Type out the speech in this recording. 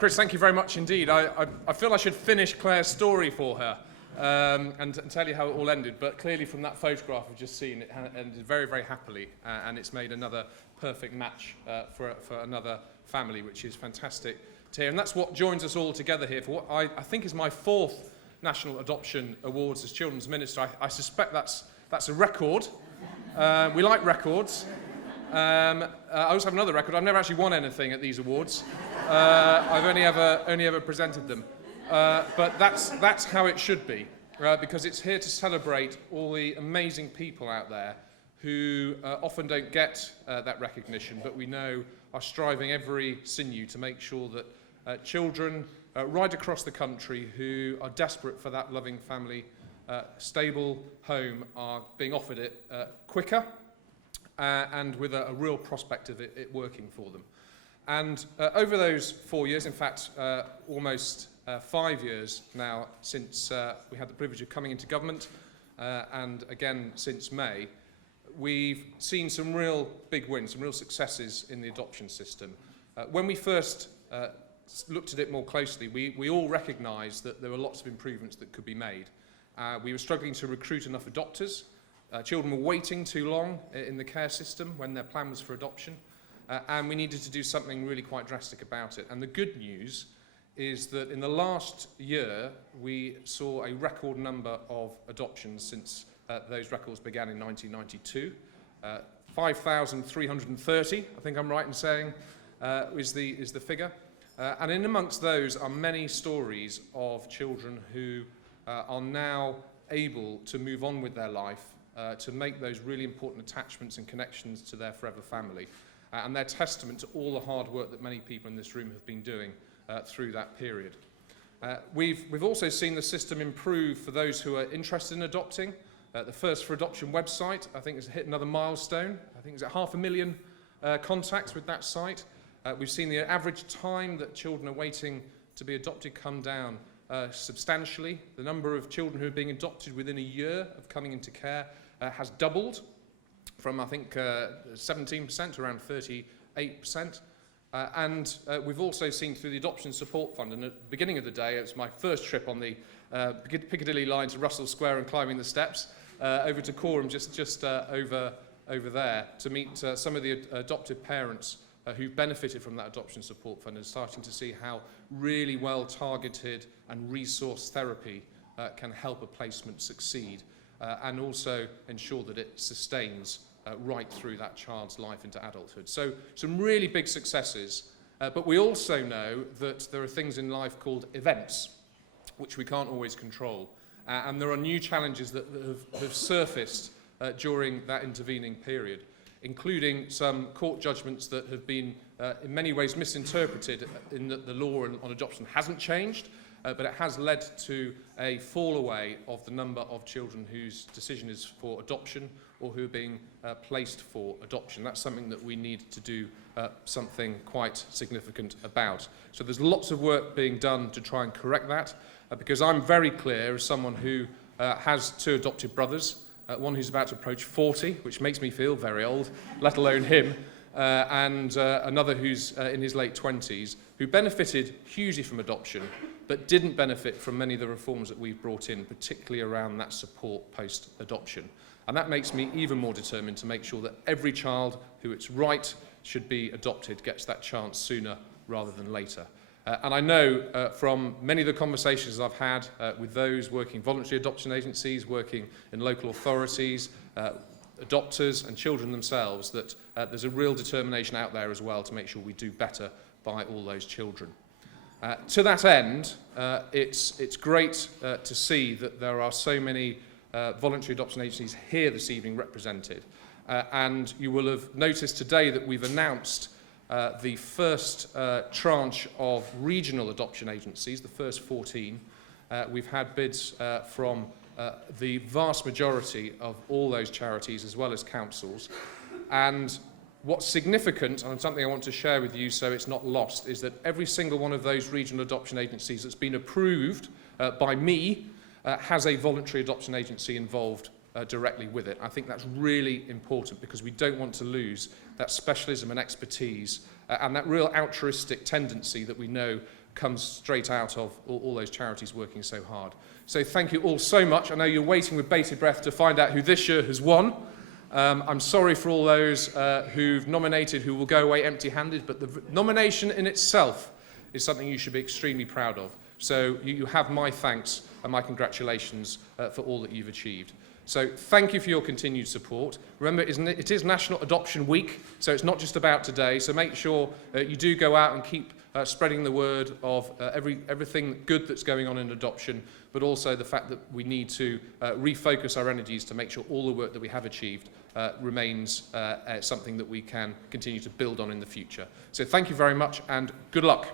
Chris, thank you very much indeed. I feel I should finish Claire's story for her and tell you how it all ended, but clearly from that photograph we've just seen, it ended very, very happily, and it's made another perfect match for another family, which is fantastic to hear. And that's what joins us all together here for what I think is my 4th National Adoption Awards as Children's Minister. I suspect that's a record. We like records. I also have another record. I've never actually won anything at these awards. I've only ever presented them. But that's how it should be, because it's here to celebrate all the amazing people out there who often don't get that recognition, but we know are striving every sinew to make sure that children right across the country who are desperate for that loving family, stable home are being offered it quicker and with a real prospect of it working for them. And over those 4 years, in fact, almost 5 years now since we had the privilege of coming into government, and again since May, we've seen some real big wins, some real successes in the adoption system. When we first looked at it more closely, we all recognised that there were lots of improvements that could be made. We were struggling to recruit enough adopters. Children were waiting too long in the care system when their plan was for adoption, and we needed to do something really quite drastic about it. And the good news is that in the last year, we saw a record number of adoptions since those records began in 1992. 5,330, I think I'm right in saying, is the figure. And in amongst those are many stories of children who are now able to move on with their life, to make those really important attachments and connections to their forever family. And they're testament to all the hard work that many people in this room have been doing through that period. We've also seen the system improve for those who are interested in adopting. The First for Adoption website, I think, has hit another milestone. I think it's at 500,000 contacts with that site. We've seen the average time that children are waiting to be adopted come down substantially. The number of children who are being adopted within a year of coming into care has doubled from, I think, 17% to around 38%. And we've also seen through the Adoption Support Fund, and at the beginning of the day, it was my first trip on the Piccadilly line to Russell Square and climbing the steps over to Coreham, just over there, to meet some of the adoptive parents who benefited from that Adoption Support Fund, and starting to see how really well-targeted and resourced therapy can help a placement succeed, and also ensure that it sustains right through that child's life into adulthood. So some really big successes, but we also know that there are things in life called events, which we can't always control. And there are new challenges that have surfaced during that intervening period, including some court judgments that have been in many ways misinterpreted, in that the law on adoption hasn't changed, but it has led to a fall away of the number of children whose decision is for adoption or who are being placed for adoption. That's something that we need to do something quite significant about. So there's lots of work being done to try and correct that, because I'm very clear as someone who has 2 adopted brothers, one who's about to approach 40, which makes me feel very old, let alone him, and another who's in his late 20s, who benefited hugely from adoption, but didn't benefit from many of the reforms that we've brought in, particularly around that support post-adoption. And that makes me even more determined to make sure that every child who it's right should be adopted gets that chance sooner rather than later. And I know from many of the conversations I've had with those working voluntary adoption agencies, working in local authorities, adopters and children themselves, that there's a real determination out there as well to make sure we do better by all those children. To that end, it's great to see that there are so many voluntary adoption agencies here this evening represented. And you will have noticed today that we've announced the first tranche of regional adoption agencies, the first 14. We've had bids from the vast majority of all those charities as well as councils. And what's significant, and something I want to share with you so it's not lost, is that every single one of those regional adoption agencies that's been approved by me has a voluntary adoption agency involved directly with it. I think that's really important, because we don't want to lose that specialism and expertise and that real altruistic tendency that we know comes straight out of all those charities working so hard. So thank you all so much. I know you're waiting with bated breath to find out who this year has won. I'm sorry for all those who've nominated who will go away empty-handed, but the nomination in itself is something you should be extremely proud of. So you have my thanks and my congratulations for all that you've achieved. So thank you for your continued support. Remember, it is National Adoption Week, so it's not just about today. So make sure you do go out and keep spreading the word of everything good that's going on in adoption, but also the fact that we need to refocus our energies to make sure all the work that we have achieved remains something that we can continue to build on in the future. So thank you very much and good luck.